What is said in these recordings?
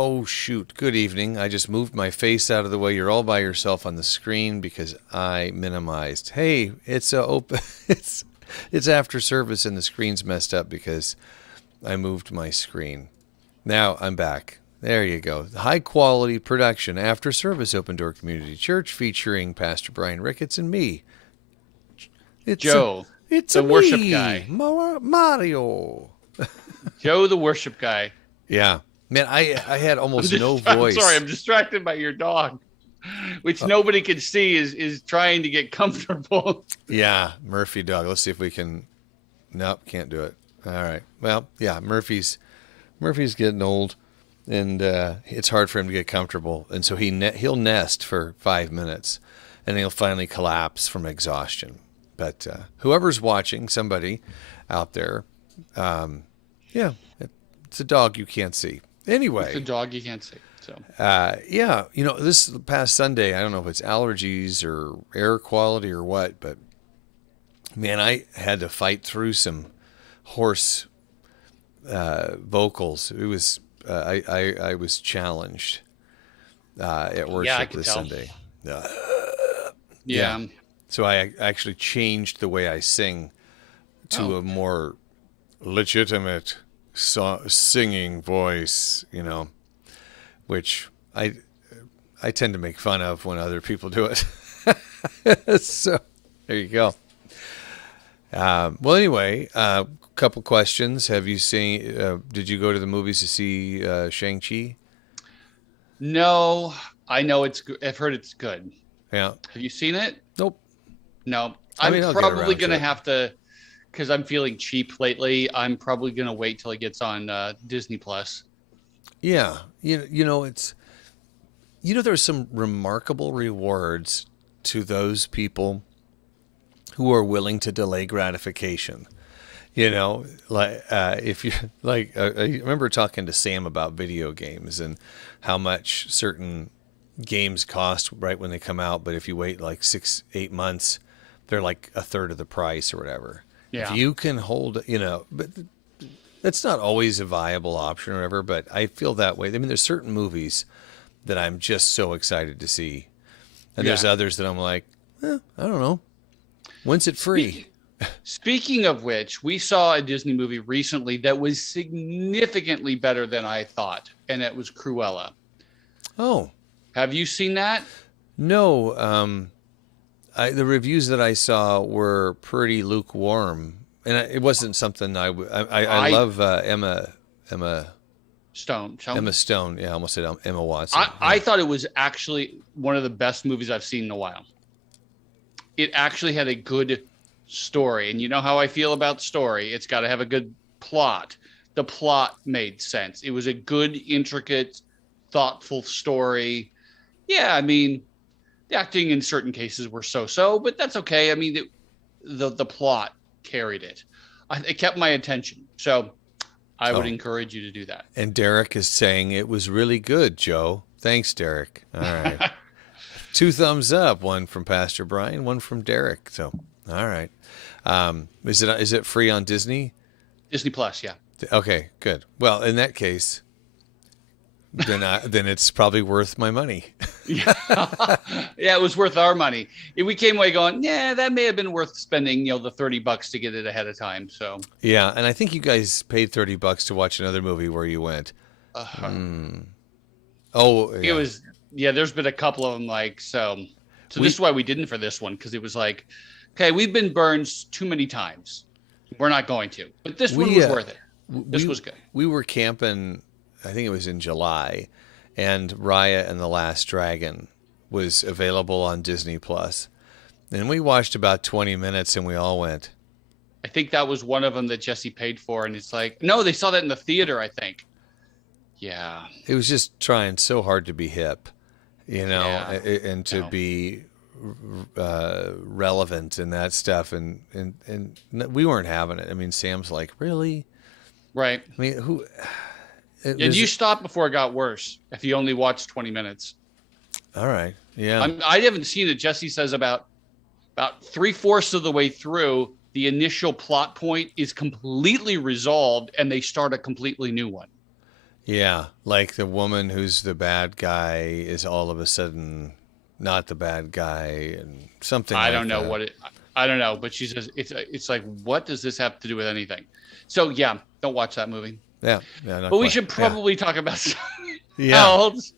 Oh, shoot. Good evening. I just moved my face out of the way. You're all by yourself on the screen because I minimized. Hey, it's open. It's after service and the screen's messed up because I moved my screen. Now I'm back. There you go. High quality production after service Open Door Community Church featuring Pastor Brian Ricketts and me. It's Joe. It's the a worship me, guy. Mario. Joe, the worship guy. Yeah. Man, I had almost no voice. I'm sorry, I'm distracted by your dog, which nobody can see is trying to get comfortable. Yeah, Murphy dog. Let's see if we can. Nope, can't do it. All right. Well, yeah, Murphy's getting old, and it's hard for him to get comfortable, and so he'll nest for 5 minutes, and he'll finally collapse from exhaustion. But whoever's watching, somebody out there, yeah, it's a dog you can't see. Anyway, It's a dog you can't see. So yeah, this past Sunday, I don't know if it's allergies or air quality or what, but man, I had to fight through some hoarse vocals. It was I was challenged at worship this Sunday. yeah. So I actually changed the way I sing to a more legitimate singing voice, which I tend to make fun of when other people do it. So there you go. Well, anyway, a couple questions. Have you seen? Did you go to the movies to see Shang-Chi? No, I know it's good. I've heard it's good. Yeah. Have you seen it? Nope. No. I mean, I'm I'll get probably around going to to it. have to because I'm feeling cheap lately, I'm probably gonna wait till it gets on Disney Plus. Yeah, it's there's some remarkable rewards to those people who are willing to delay gratification. Like if you like, I remember talking to Sam about video games and how much certain games cost right when they come out, but if you wait like 6-8 months, they're like a third of the price or whatever. If Yeah. you can hold, but that's not always a viable option or whatever. But I feel that way. I mean, there's certain movies that I'm just so excited to see, and there's Yeah. others that I'm like, I don't know, when's it free? Speaking of which, we saw a Disney movie recently that was significantly better than I thought, and it was Cruella. Oh Have you seen that? no, the reviews that I saw were pretty lukewarm, and it wasn't something I I love Emma Stone. Emma Stone. Yeah, I almost said Emma Watson. I thought it was actually one of the best movies I've seen in a while. It actually had a good story, and you know how I feel about story. It's got to have a good plot. The plot made sense. It was a good, intricate, thoughtful story. Yeah, I mean, the acting in certain cases were so-so, but that's okay. I mean, the plot carried it. It kept my attention. So I would encourage you to do that. And Derek is saying it was really good, Joe. Thanks, Derek. All right. 2 thumbs up. One from Pastor Brian, one from Derek. So, all right. Is it free on Disney? Disney Plus, yeah. Okay, good. Well, in that case, then it's probably worth my money. Yeah. Yeah, it was worth our money. We came away going, yeah, that may have been worth spending, the $30 to get it ahead of time. So Yeah, and I think you guys paid $30 to watch another movie where you went. Oh, yeah. it was, yeah, there's been a couple of them like, so this is why we didn't for this one, because it was like, okay, we've been burned too many times. We're not going to. But this one was worth it. This was good. We were camping, I think it was in July, and Raya and the Last Dragon was available on Disney Plus. And we watched about 20 minutes and we all went. I think that was one of them that Jesse paid for. And it's like, no, they saw that in the theater, I think. Yeah. It was just trying so hard to be hip, Yeah. and to be relevant and that stuff. And we weren't having it. I mean, Sam's like, really? Right. I mean, who? Did you stop before it got worse if you only watched 20 minutes? All right. Yeah. I haven't seen it. Jesse says about 3/4 of the way through, the initial plot point is completely resolved and they start a completely new one. Yeah. Like the woman who's the bad guy is all of a sudden not the bad guy and something I like don't know that. I don't know, but she says it's like, what does this have to do with anything? So yeah, don't watch that movie. Yeah. Yeah. Not But we quite. should probably talk about something Yeah. else.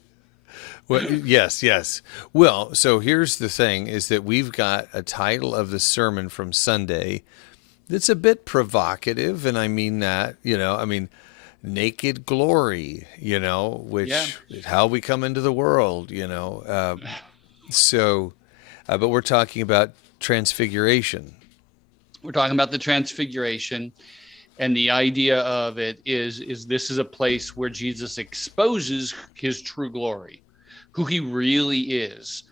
Well, yes. Well, so here's the thing is that we've got a title of the sermon from Sunday that's a bit provocative, and I mean that, naked glory, which how we come into the world, but we're talking about transfiguration. We're talking about the transfiguration, and the idea of it is this is a place where Jesus exposes his true glory, who he really is,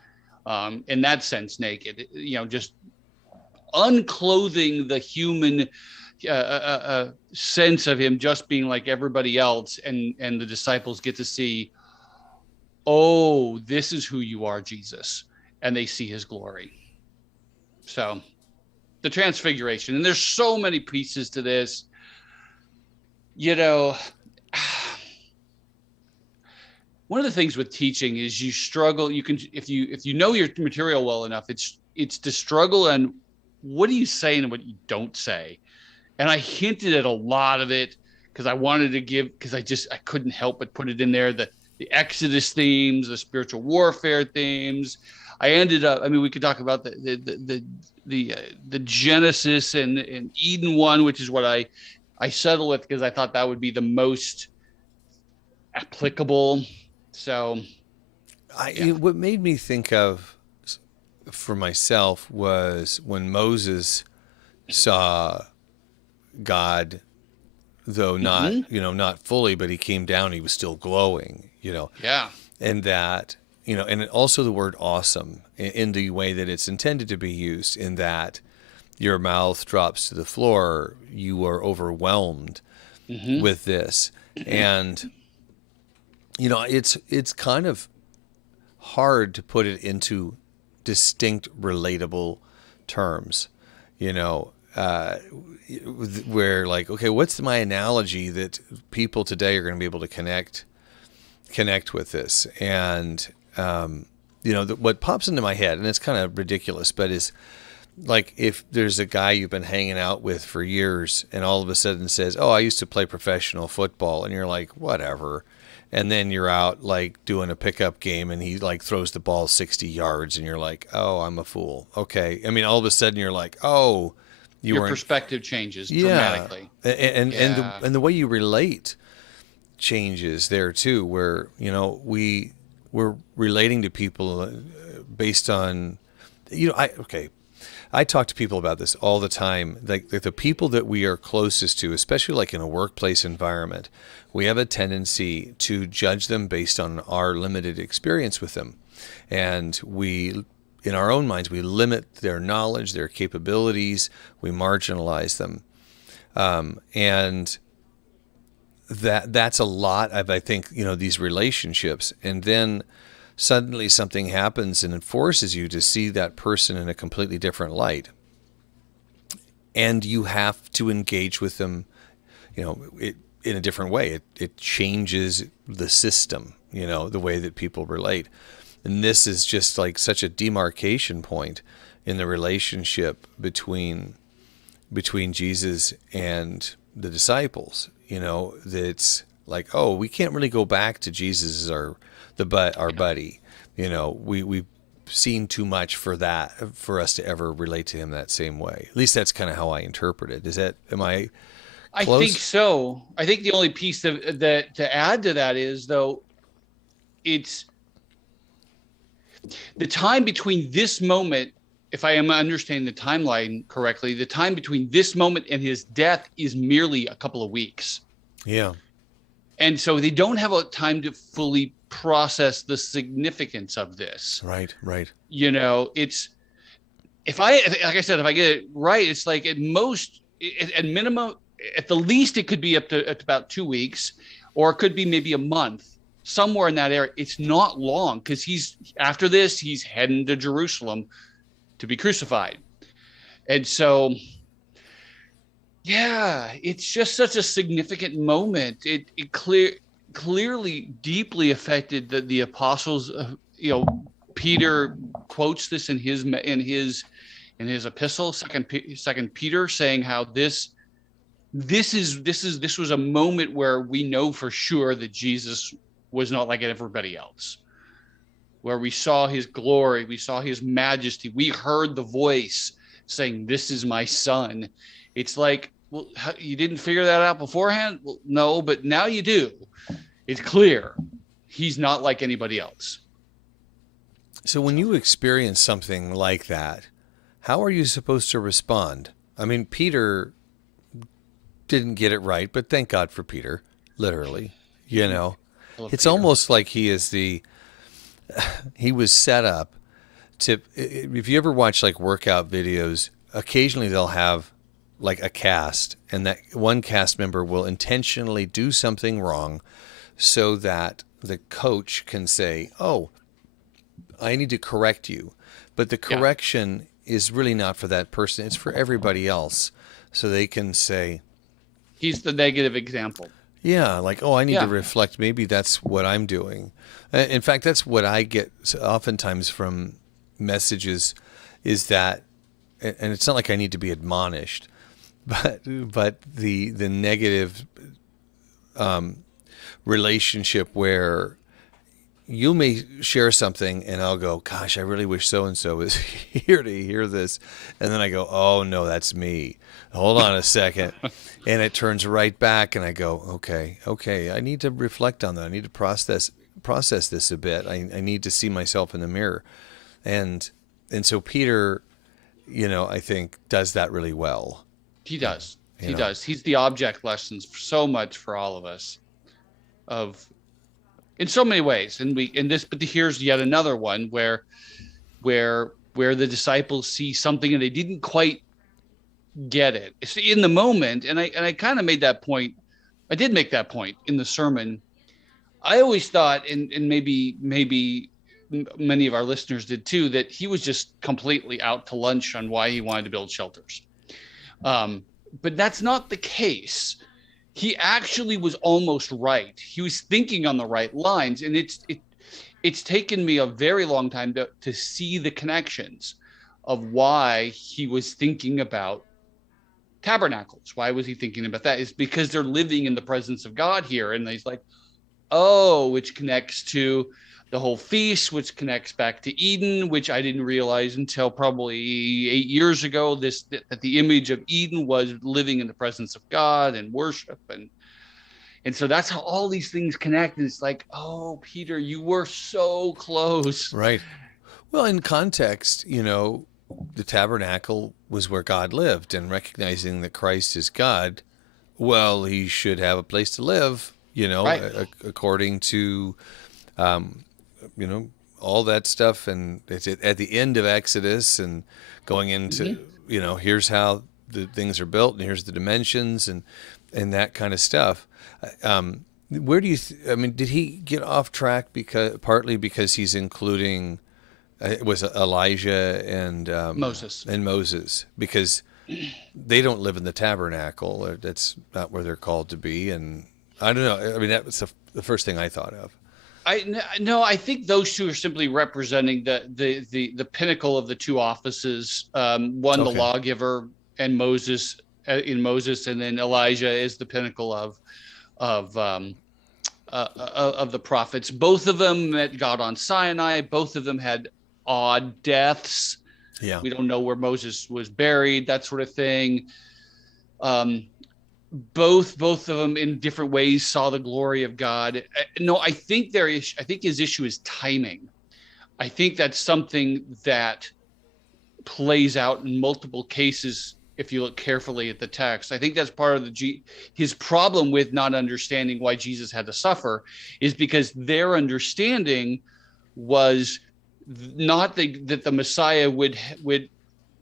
in that sense, naked, just unclothing the human sense of him just being like everybody else, and the disciples get to see, oh, this is who you are, Jesus, and they see his glory. So the transfiguration, and there's so many pieces to this, one of the things with teaching is you struggle. You can, if you know your material well enough, it's to struggle and what do you say and what you don't say. And I hinted at a lot of it because I wanted to because I couldn't help but put it in there. The Exodus themes, the spiritual warfare themes. I ended up, we could talk about the Genesis and Eden one, which is what I settled with because I thought that would be the most applicable. So, what made me think of for myself was when Moses saw God, though not, Mm-hmm. not fully, but he came down, he was still glowing, Yeah. and that, and also the word awesome in the way that it's intended to be used, in that your mouth drops to the floor, you are overwhelmed Mm-hmm. with this. And, it's kind of hard to put it into distinct, relatable terms, you know, uh, where like, okay, what's my analogy that people today are going to be able to connect with this? And, what pops into my head, and it's kind of ridiculous, but is like if there's a guy you've been hanging out with for years and all of a sudden says, "Oh, I used to play professional football," and you're like, "Whatever." And then you're out like doing a pickup game and he like throws the ball 60 yards and you're like, "Oh, I'm a fool." Okay. I mean, all of a sudden you're like, "Oh, you Your weren't." perspective changes Yeah. dramatically. And Yeah. the way you relate changes there too, where, we're relating to people based on, I talk to people about this all the time. Like the people that we are closest to, especially like in a workplace environment, we have a tendency to judge them based on our limited experience with them. And in our own minds, we limit their knowledge, their capabilities, we marginalize them. And that's a lot of, I think, these relationships. And then suddenly something happens and it forces you to see that person in a completely different light. And you have to engage with them, in a different way. It changes the system, the way that people relate. And this is just like such a demarcation point in the relationship between Jesus and the disciples. That's like, oh, we can't really go back to Jesus as our buddy. We've seen too much for us to ever relate to him that same way. At least that's kind of how I interpret it. Am I I close? think so. I think the only piece that to add to that is, though, it's the time between this moment, if I am understanding the timeline correctly, the time between this moment and his death is merely a couple of weeks. Yeah. And so they don't have a time to fully process the significance of this. Right. It's like I said, if I get it right, it's like at most, at minimum, at the least, it could be up to about 2 weeks, or it could be maybe a month, somewhere in that area. It's not long, because after this, he's heading to Jerusalem to be crucified. And so, yeah, it's just such a significant moment. It clearly deeply affected the apostles. Peter quotes this in his epistle, Second Peter, saying how this was a moment where we know for sure that Jesus was not like everybody else, where we saw his glory, we saw his majesty, we heard the voice saying, "This is my son." It's like, well, you didn't figure that out beforehand? Well, no, but now you do. It's clear he's not like anybody else. So when you experience something like that, how are you supposed to respond? I mean, Peter didn't get it right, but thank God for Peter, literally. It's Peter. Almost like he was set up to, if you ever watch like workout videos, occasionally they'll have like a cast, and that one cast member will intentionally do something wrong so that the coach can say, "Oh, I need to correct you." But the correction is really not for that person. It's for everybody else. So they can say, he's the negative example. yeah, like, "Oh, I need to reflect. Maybe that's what I'm doing." In fact, that's what I get oftentimes from messages, is that, and it's not like I need to be admonished, but the negative relationship where you may share something and I'll go, "Gosh, I really wish so-and-so was here to hear this." And then I go, "Oh no, that's me. Hold on a second." And it turns right back and I go, okay, I need to reflect on that. I need to process this a bit. I need to see myself in the mirror. And so Peter, I think does that really well. He does. He does. He's the object lessons for so much for all of us, of in so many ways. And but here's yet another one where the disciples see something and they didn't quite get it. It's in the moment, and I kind of made that point. I did make that point in the sermon. I always thought, and maybe many of our listeners did too, that he was just completely out to lunch on why he wanted to build shelters. But that's not the case. He actually was almost right. He was thinking on the right lines, and it's taken me a very long time to see the connections of why he was thinking about tabernacles. Why was he thinking about that? It's because they're living in the presence of God here, and he's like, oh, which connects to the whole feast, which connects back to Eden, which I didn't realize until probably 8 years ago, that the image of Eden was living in the presence of God and worship. And so that's how all these things connect. And it's like, oh, Peter, you were so close. Right. Well, in context, the tabernacle was where God lived, and recognizing that Christ is God, well, he should have a place to live, right. According to, all that stuff. And it's at the end of Exodus and going into, here's how the things are built and here's the dimensions and that kind of stuff. Where do you, did he get off track partly because he's including, it was Elijah and Moses, because they don't live in the tabernacle. That's not where they're called to be. And I don't know. That was the first thing I thought of. I think those two are simply representing the pinnacle of the two offices. One, okay. The lawgiver, and Moses, and then Elijah is the pinnacle of the prophets. Both of them met God on Sinai. Both of them had odd deaths. Yeah, we don't know where Moses was buried, that sort of thing. Both of them in different ways saw the glory of God. No, I think his issue is timing. I think that's something that plays out in multiple cases if you look carefully at the text. I think that's part of his problem with not understanding why Jesus had to suffer, is because their understanding was not that the Messiah would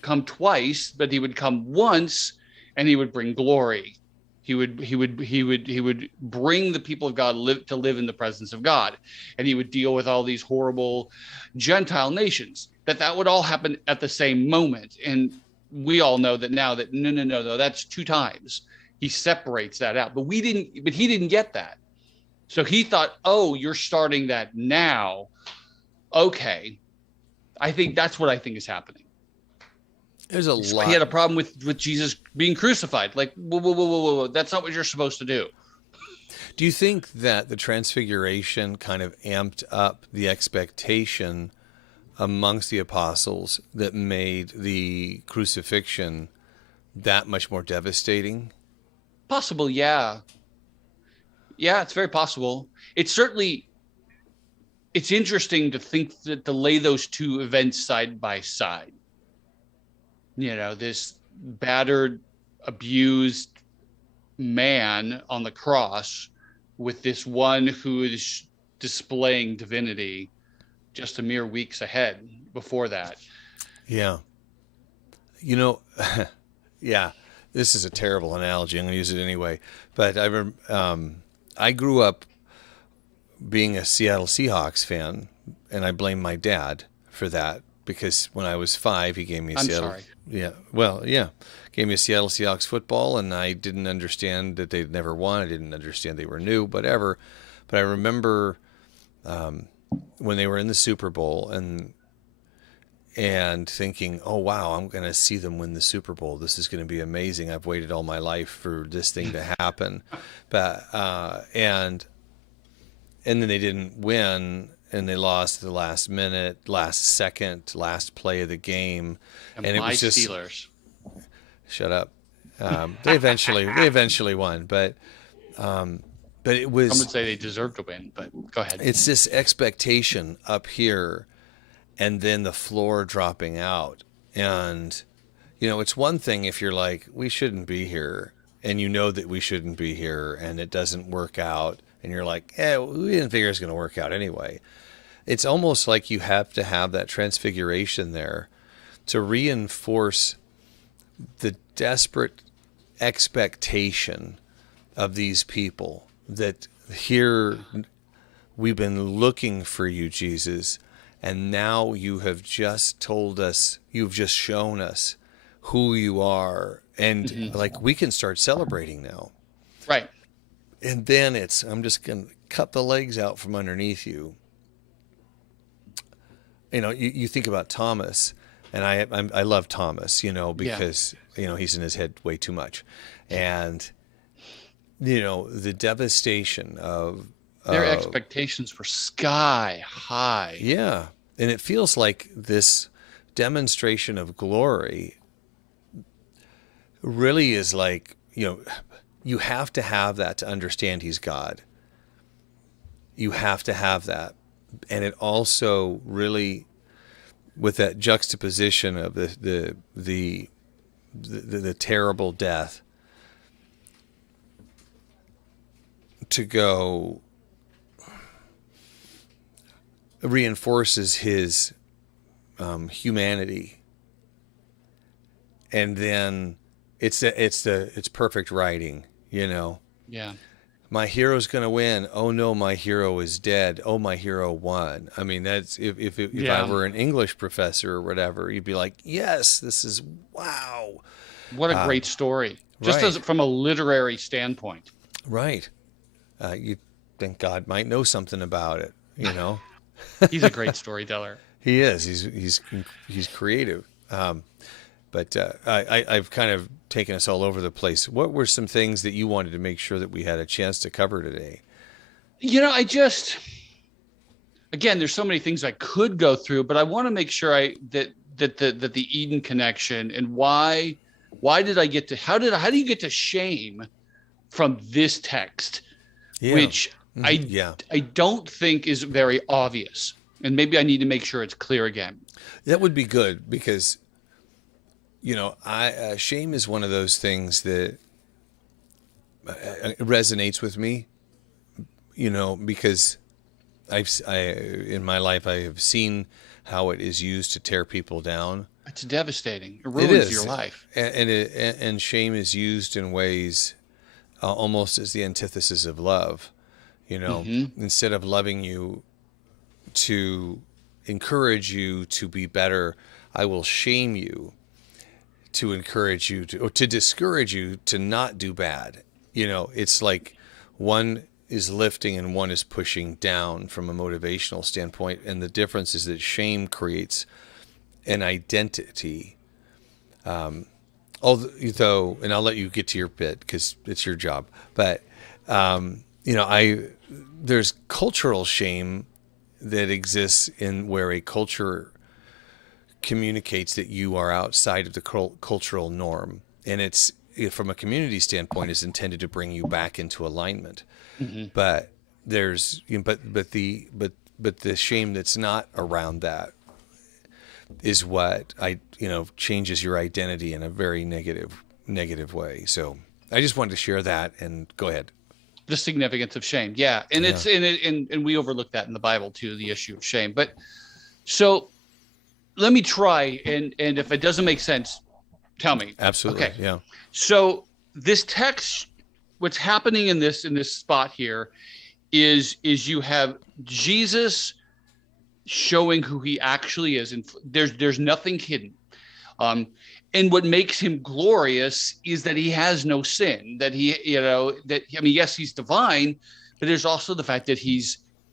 come twice, but he would come once and he would bring glory. He would bring the people of God to live in the presence of God, and he would deal with all these horrible Gentile nations. That would all happen at the same moment, and we all know that now. That no, that's two times. He separates that out, but he didn't get that. So he thought, oh, you're starting that now. Okay, I think that's what I think is happening. There's a lot. He had a problem with Jesus being crucified. Like, whoa, that's not what you're supposed to do. Do you think that the transfiguration kind of amped up the expectation amongst the apostles that made the crucifixion that much more devastating? Possible, yeah. Yeah, it's very possible. It's interesting to think to lay those two events side by side. This battered, abused man on the cross with this one who is displaying divinity just a mere weeks ahead before that. Yeah. Yeah, this is a terrible analogy. I'm going to use it anyway. But I grew up being a Seattle Seahawks fan, and I blame my dad for that, because when I was 5, he gave me sorry. Yeah. Well, yeah. Gave me a Seattle Seahawks football, and I didn't understand that they'd never won. I didn't understand they were new, whatever. But I remember when they were in the Super Bowl and thinking, oh, wow, I'm going to see them win the Super Bowl. This is going to be amazing. I've waited all my life for this thing to happen. But and then they didn't win. And they lost the last minute, last second, last play of the game, and it was just Steelers. Shut up. They eventually won, but it was. Some would say they deserved to win, but go ahead. It's this expectation up here, and then the floor dropping out, and it's one thing if you're like, we shouldn't be here, and you know that we shouldn't be here, and it doesn't work out, and you're like, we didn't figure it was going to work out anyway. It's almost like you have to have that transfiguration there to reinforce the desperate expectation of these people that here we've been looking for you, Jesus, and now you have just told us, you've just shown us who you are, and like we can start celebrating now. Right. And then I'm just going to cut the legs out from underneath you. You know, you think about Thomas, and I love Thomas, because he's in his head way too much, and the devastation of their expectations were sky high. Yeah, and it feels like this demonstration of glory really is like, you have to have that to understand he's God. You have to have that. And it also really, with that juxtaposition of the terrible death, to go reinforces his humanity, and then it's perfect writing, Yeah. My hero's gonna win. Oh no, my hero is dead. Oh, my hero won. I mean, that's if I were an English professor or whatever, you'd be like, yes, this is wow. What a great story, just right. as from a literary standpoint. Right. You think God might know something about it, He's a great storyteller. He is. He's creative. But I've kind of taken us all over the place. What were some things that you wanted to make sure that we had a chance to cover today? Again, there's so many things I could go through, but I want to make sure that the Eden connection, and why did I get to, how do you get to shame from this text, which I don't think is very obvious. And maybe I need to make sure it's clear again. That would be good, because shame is one of those things that resonates with me, because in my life I have seen how it is used to tear people down. It's devastating. It ruins your life. And shame is used in ways almost as the antithesis of love. Instead of loving you to encourage you to be better, I will shame you to encourage you or to discourage you to not do bad. It's like one is lifting and one is pushing down from a motivational standpoint. And the difference is that shame creates an identity. Although, and I'll let you get to your bit because it's your job, but, there's cultural shame that exists in where a culture communicates that you are outside of the cultural norm, and it's, from a community standpoint, is intended to bring you back into alignment. But there's, but the shame that's not around that is what changes your identity in a very negative way. So I just wanted to share that, and go ahead. The significance of shame. Yeah. And it's and we overlook that in the Bible too, the issue of shame. But so let me try, and if it doesn't make sense, tell me. Absolutely. Okay. Yeah. So this text, what's happening in this spot here is you have Jesus showing who he actually is, and there's nothing hidden. And what makes him glorious is that he has no sin, that yes, he's divine, but there's also the fact that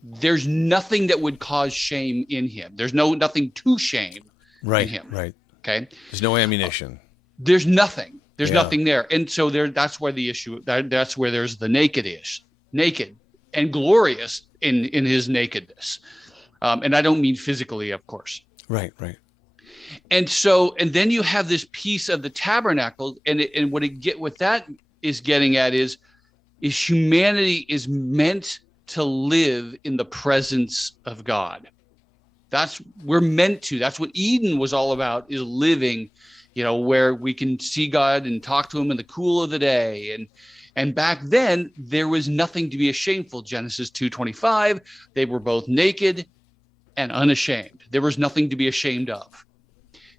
there's nothing that would cause shame in him. There's nothing to shame in him. Right. Okay. There's no ammunition. There's nothing. There's nothing there. And so that's where the issue, that's where there's the naked and glorious in his nakedness. And I don't mean physically, of course. Right. And then you have this piece of the tabernacle, and what that is getting at is humanity is meant to live in the presence of God. We're meant to. That's what Eden was all about, is living where we can see God and talk to him in the cool of the day. And back then there was nothing to be ashamed of. Genesis 2:25, they were both naked and unashamed. There was nothing to be ashamed of.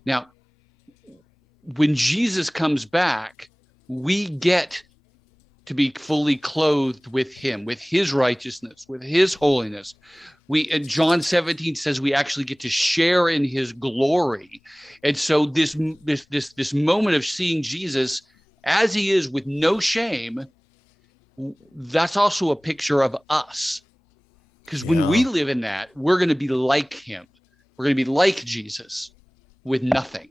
Now, when Jesus comes back, we get to be fully clothed with him, with his righteousness, with his holiness. John 17 says we actually get to share in his glory. And so this moment of seeing Jesus as he is with no shame, that's also a picture of us. Because when we live in that, we're going to be like him. We're going to be like Jesus with nothing.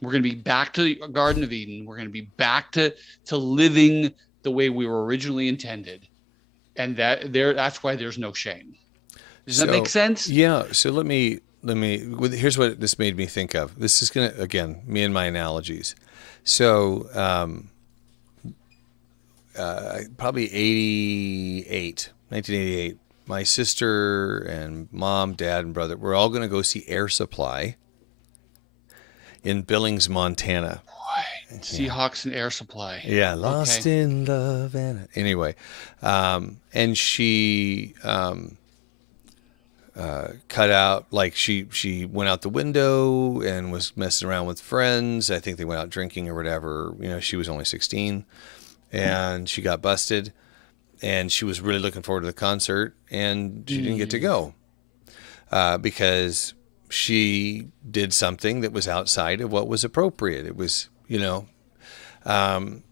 We're going to be back to the Garden of Eden. We're going to be back to living the way we were originally intended. And that's why there's no shame. Does that make sense? Yeah. So let me, here's what this made me think of. This is going to, again, me and my analogies. So, probably 1988, my sister and mom, dad, and brother, we're all going to go see Air Supply in Billings, Montana. Boy, Seahawks and Air Supply. Yeah, Lost in Love. Anyway, and she cut out, like she went out the window and was messing around with friends. I think they went out drinking or whatever. She was only 16, and she got busted. And she was really looking forward to the concert, and she didn't get to go because she did something that was outside of what was appropriate. It was, and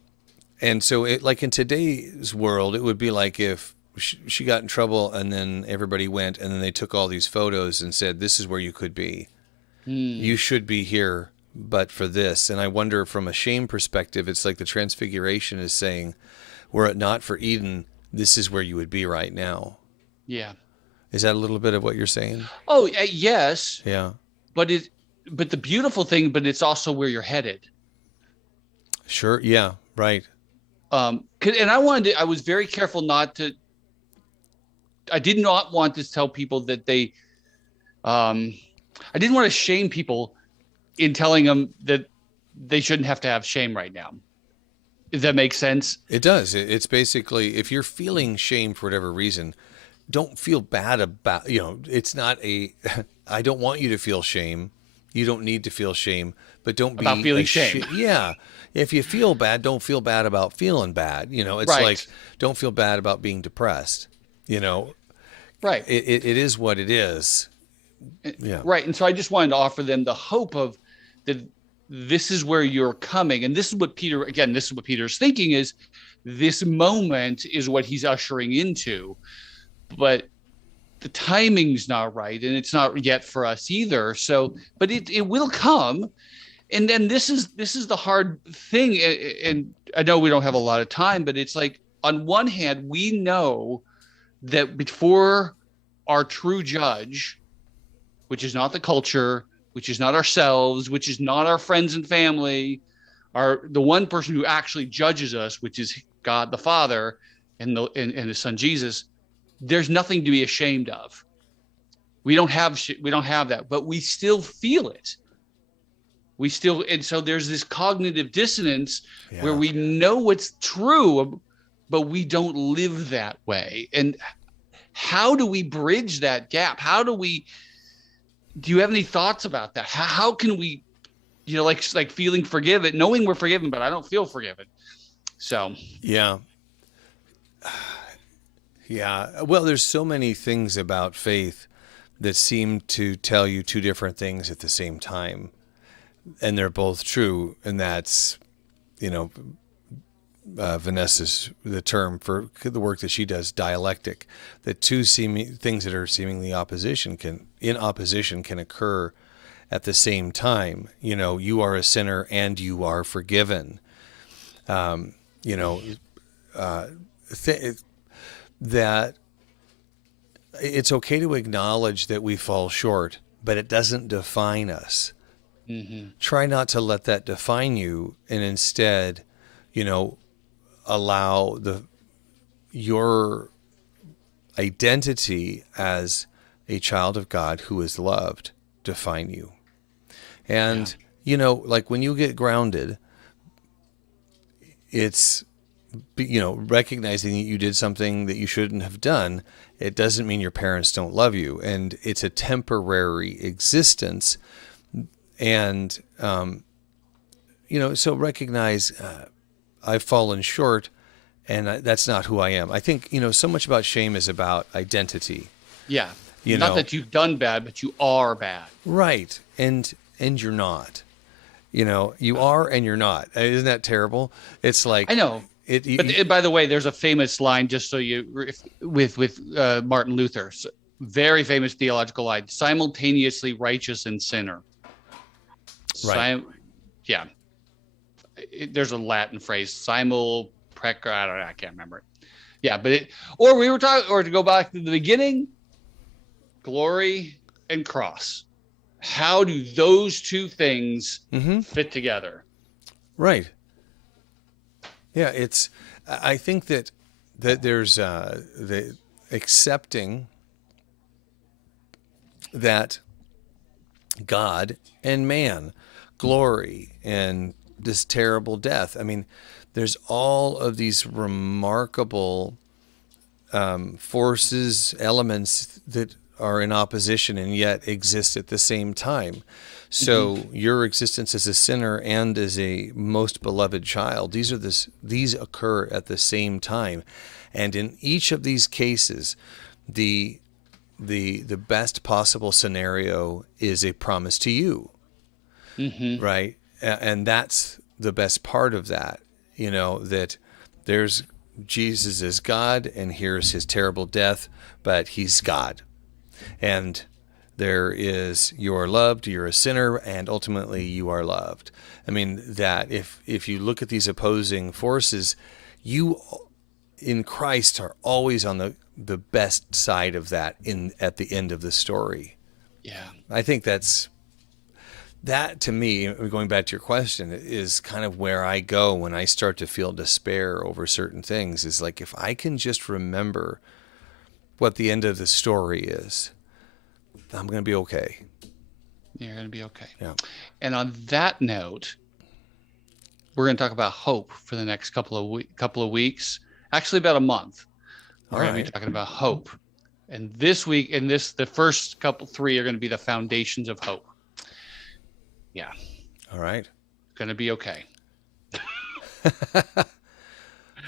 so like in today's world, it would be like if she got in trouble and then everybody went and then they took all these photos and said, this is where you could be. You should be here, but for this. And I wonder, from a shame perspective, it's like the Transfiguration is saying, were it not for Eden, this is where you would be right now. Yeah. Is that a little bit of what you're saying? Oh, yes. Yeah. But the beautiful thing, but it's also where you're headed. Sure. Yeah. Right. And I was very careful I did not want to tell people that I didn't want to shame people in telling them that they shouldn't have to have shame right now. If that makes sense? It does. It's basically, if you're feeling shame for whatever reason, don't feel bad about, it's not I don't want you to feel shame. You don't need to feel shame, but don't be about feeling shame. Yeah. If you feel bad, don't feel bad about feeling bad. It's right. Like, don't feel bad about being depressed. Right. It is what it is. Yeah. Right. And so I just wanted to offer them the hope of that. This is where you're coming. And this is what Peter's thinking, is this moment is what he's ushering into. But the timing's not right, and it's not yet for us either. So, but it will come. And then this is the hard thing. And I know we don't have a lot of time, but it's like, on one hand, we know that before our true judge, which is not the culture, which is not ourselves, which is not our friends and family, the one person who actually judges us, which is God the Father and His Son Jesus, there's nothing to be ashamed of. We don't have that, but we still feel it. And so there's this cognitive dissonance where we know what's true, but we don't live that way. And how do we bridge that gap? Do you have any thoughts about that? How can we, like feeling forgiven, knowing we're forgiven, but I don't feel forgiven. So. Yeah. Yeah. Well, there's so many things about faith that seem to tell you two different things at the same time. And they're both true. And that's, Vanessa's, the term for the work that she does, dialectic, that two things that are seemingly in opposition can occur at the same time. You are a sinner and you are forgiven. That it's okay to acknowledge that we fall short, but it doesn't define us. Mm-hmm. Try not to let that define you, and instead, allow your identity as a child of God who is loved define you. And like when you get grounded, it's, recognizing that you did something that you shouldn't have done. It doesn't mean your parents don't love you, and it's a temporary existence. And, so recognize, I've fallen short, and that's not who I am. I think, so much about shame is about identity. Yeah. Not that you've done bad, but you are bad. Right. And you're not. You are and you're not. Isn't that terrible? It's like, I know. By the way, there's a famous line, just so with Martin Luther, very famous theological line: simultaneously righteous and sinner. Right. Yeah. There's a Latin phrase, simul precor. I can't remember it. Yeah, but or to go back to the beginning, glory and cross. How do those two things fit together? Right. Yeah, I think that there's the accepting that God and man, glory and this terrible death. I mean, there's all of these remarkable forces, elements that are in opposition and yet exist at the same time. So your existence as a sinner and as a most beloved child, these occur at the same time. And in each of these cases, the best possible scenario is a promise to you. Right? And that's the best part of that, that there's Jesus is God, and here's his terrible death, but he's God. And there is, you are loved, you're a sinner, and ultimately you are loved. I mean, that if you look at these opposing forces, you in Christ are always on the best side of that at the end of the story. Yeah. I think that to me, going back to your question, is kind of where I go when I start to feel despair over certain things, is like, if I can just remember what the end of the story is, I'm going to be okay. You're going to be okay. Yeah. And on that note, we're going to talk about hope for the next couple of weeks. Actually, about a month. We're going to be talking about hope. And this week, the first three are going to be the foundations of hope. Yeah. All right. Going to be okay.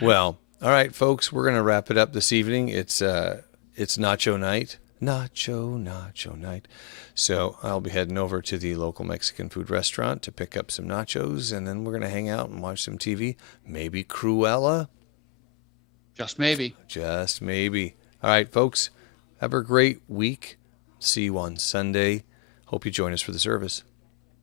Well, all right, folks, we're going to wrap it up this evening. It's nacho night. Nacho night. So I'll be heading over to the local Mexican food restaurant to pick up some nachos, and then we're going to hang out and watch some TV. Maybe Cruella. Just maybe. Just maybe. All right, folks, have a great week. See you on Sunday. Hope you join us for the service.